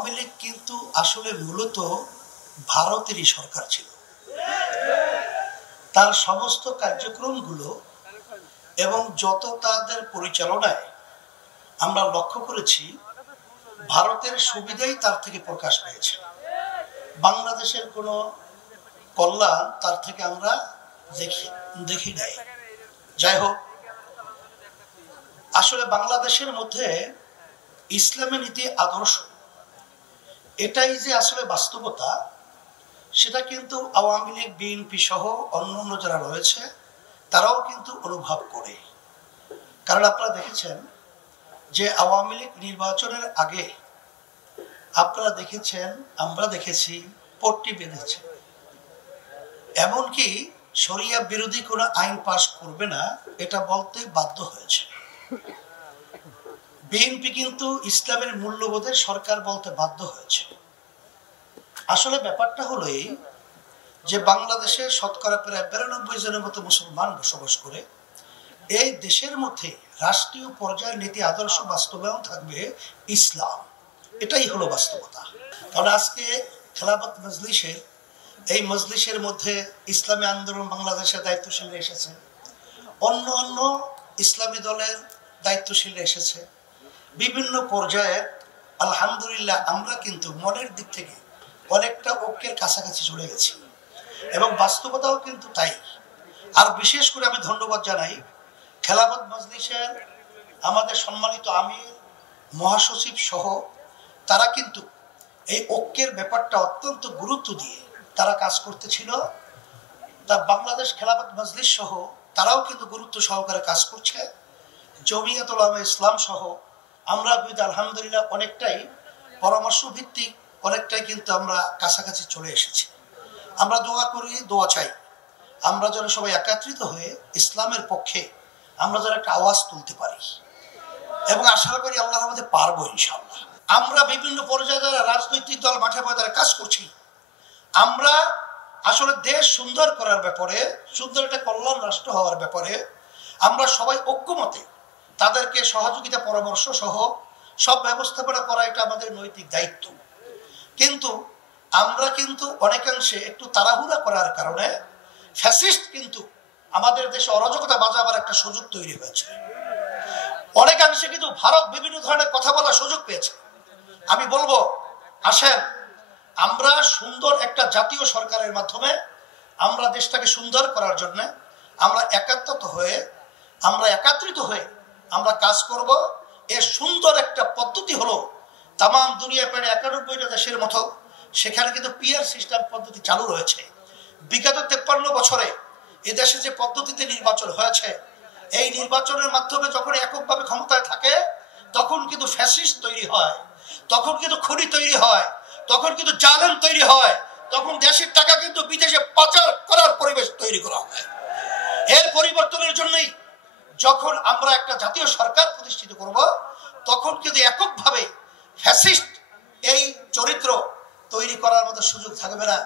আওয়ামী লীগ কিন্তু আসলে মূলত ভারতেরই সরকার ছিল। তার সমস্ত কার্যক্রমগুলো এবং যত তাদের পরিচালনায় আমরা লক্ষ্য করেছি, ভারতের সুবিধাই তার থেকে প্রকাশ পেয়েছে। বাংলাদেশের কোনো কল্যাণ তার থেকে আমরা দেখি নাই। যাই হোক, আসলে বাংলাদেশের মধ্যে ইসলামী নীতি আদর্শ এটাই যে আসলে বাস্তবতা, সেটা কিন্তু আওয়ামী লীগ, বিএনপি সহ অন্যান্য যারা রয়েছে তারাও কিন্তু অনুভব করে। কারণ আপনারা দেখেছেন যে আওয়ামী লীগ নির্বাচনের আগে আপনারা দেখেছেন, আমরা দেখেছি, পট্টি বেঁধেছে, এমনকি শরিয়া বিরোধী কোনো আইন পাশ করবে না এটা বলতে বাধ্য হয়েছে। বিএনপি কিন্তু ইসলামের মূল্যবোধের সরকার বলতে বাধ্য হয়েছে। আসলে ব্যাপারটা হলো এই যে বাংলাদেশে শতকরা প্রায় 92 জনের মতো মুসলমান বসবাস করে। এই দেশের মধ্যে রাষ্ট্রীয় পর্যায়ের নীতি আদর্শ বাস্তবায়ন থাকবে ইসলাম, এটাই হলো বাস্তবতা। কারণ আজকে খেলাফত মজলিসের এই মজলিসের মধ্যে ইসলামী আন্দোলন বাংলাদেশের দায়িত্বশীলরা এসেছে, অন্য অন্য ইসলামী দলের দায়িত্বশীলরা এসেছে, বিভিন্ন পর্যায়ে। আলহামদুলিল্লাহ আমরা কিন্তু মনের দিক থেকে অনেকটা ঐক্যের কাছাকাছি চলে গেছি এবং বাস্তবতাও কিন্তু তাই। আর বিশেষ করে আমি ধন্যবাদ জানাই খেলাফত মজলিসের আমাদের সম্মানিত আমির, মহাসচিব সহ তারা কিন্তু এই ঐক্যের ব্যাপারটা অত্যন্ত গুরুত্ব দিয়ে তারা কাজ করতেছিল। তা বাংলাদেশ খেলাফত মজলিস সহ তারাও কিন্তু গুরুত্ব সহকারে কাজ করছে। জমিয়ত উলামা ইসলাম সহ আমরা কিন্তু আলহামদুলিল্লাহ অনেকটাই পরামর্শ ভিত্তিক অনেকটাই কিন্তু আমরা কাছাকাছি চলে এসেছি। আমরা দোয়া করি, দোয়া চাই আমরা যেন সবাই একত্রিত হয়ে ইসলামের পক্ষে আমরা যেন একটা আওয়াজ তুলতে পারি এবং আশা করি আল্লাহর আমাদের পারবো ইনশাআল্লাহ। আমরা বিভিন্ন পর্যায়ে যারা রাজনৈতিক দল মাঠে ময়দানে কাজ করছি, আমরা আসলে দেশ সুন্দর করার ব্যাপারে, সুন্দর একটা কল্যাণ রাষ্ট্র হওয়ার ব্যাপারে আমরা সবাই ঐক্যমতে তাদেরকে সহযোগিতা পরামর্শ সহ সব ব্যবস্থাপনা করা এটা আমাদের নৈতিক দায়িত্ব। কিন্তু আমরা কিন্তু অনেকাংশে একটু তাড়াহুড়া করার কারণে ফ্যাসিস্ট কিন্তু আমাদের দেশে অরাজকতা বাজাবার একটা সুযোগ তৈরি হয়েছে। অনেকাংশে কিন্তু ভারত বিভিন্ন ধরনের কথা বলার সুযোগ পেয়েছে। আমি বলবো, আসেন আমরা সুন্দর একটা জাতীয় সরকারের মাধ্যমে আমরা দেশটাকে সুন্দর করার জন্য আমরা একাত্রিত হয়ে আমরা কাজ করব। এর সুন্দর একটা পদ্ধতি হলো তাম দুনিয়া প্রায় 91টা দেশের মতো সেখানে কিন্তু পিআর সিস্টেম পদ্ধতি চালু রয়েছে। বিগত 53 বছরে এদেশে যে পদ্ধতিতে নির্বাচন হয়েছে, এই নির্বাচনের মাধ্যমে যখন এককভাবে ক্ষমতায় থাকে তখন কিন্তু ফ্যাসিস্ট তৈরি হয়, তখন কিন্তু খুনি তৈরি হয়, তখন কিন্তু জালেম তৈরি হয়, তখন দেশের টাকা কিন্তু বিদেশে পাচার করার পরিবেশ তৈরি করা হয়। এর পরিবর্তনের জন্যই যখন আমরা একটা জাতীয় সরকার প্রতিষ্ঠিত করব, তখন কিন্তু এককভাবে ফ্যাসিস্ট এই চরিত্র তৈরি করার মতো সুযোগ থাকবে না।